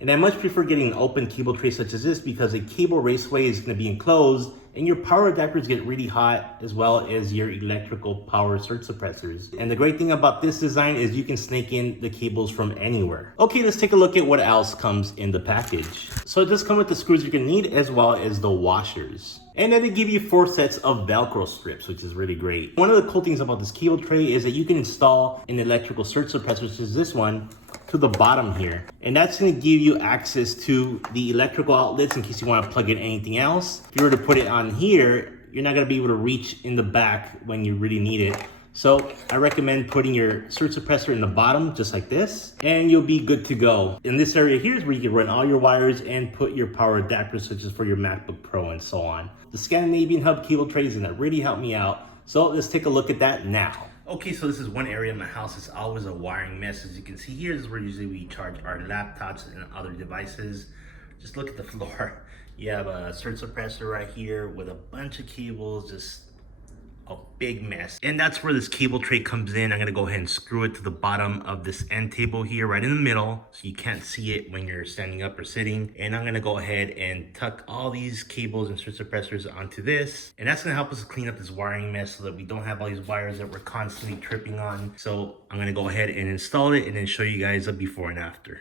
And I much prefer getting an open cable tray such as this because a cable raceway is going to be enclosed and your power adapters get really hot, as well as your electrical power surge suppressors. And the great thing about this design is you can snake in the cables from anywhere. Okay, let's take a look at what else comes in the package. So it does come with the screws you're going to need as well as the washers. And then they give you 4 sets of Velcro strips, which is really great. One of the cool things about this cable tray is that you can install an electrical surge suppressor, which is this one, to the bottom here. And that's going to give you access to the electrical outlets in case you want to plug in anything else. If you were to put it on here, you're not going to be able to reach in the back when you really need it. So I recommend putting your surge suppressor in the bottom, just like this, and you'll be good to go. In this area here is where you can run all your wires and put your power adapters, such as for your MacBook Pro and so on. The Scandinavian hub cable tray is gonna really help me out. So let's take a look at that now. Okay, so this is one area of my house. It's always a wiring mess. As you can see here, this is where usually we charge our laptops and other devices. Just look at the floor. You have a surge suppressor right here with a bunch of cables, just a big mess. And that's where this cable tray comes in. I'm gonna go ahead and screw it to the bottom of this end table here, right in the middle, so you can't see it when you're standing up or sitting. And I'm gonna go ahead and tuck all these cables and surge suppressors onto this. And that's gonna help us clean up this wiring mess so that we don't have all these wires that we're constantly tripping on. So I'm gonna go ahead and install it and then show you guys a before and after.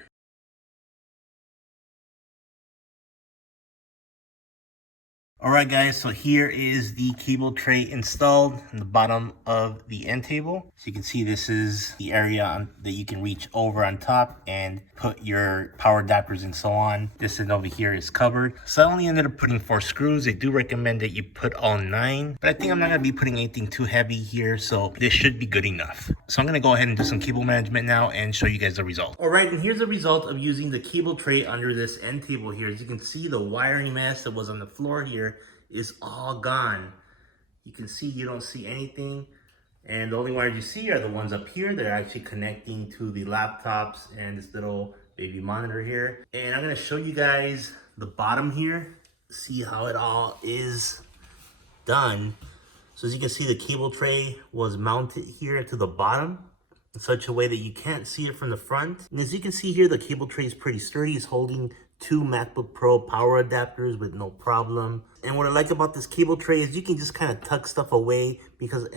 Alright guys, so here is the cable tray installed in the bottom of the end table. So you can see this is the area that you can reach over on top and put your power adapters and so on. This end over here is covered. So I only ended up putting 4 screws. They do recommend that you put all 9, but I think I'm not going to be putting anything too heavy here, so this should be good enough. So I'm going to go ahead and do some cable management now and show you guys the result. Alright, and here's the result of using the cable tray under this end table here. As you can see, the wiring mess that was on the floor here is all gone. You can see you don't see anything, and the only wires you see are the ones up here that are actually connecting to the laptops and this little baby monitor here. And I'm going to show you guys the bottom here, see how it all is done. So as you can see, the cable tray was mounted here to the bottom in such a way that you can't see it from the front. And as you can see here, the cable tray is pretty sturdy. It's holding 2 MacBook Pro power adapters with no problem. And what I like about this cable tray is you can just kind of tuck stuff away because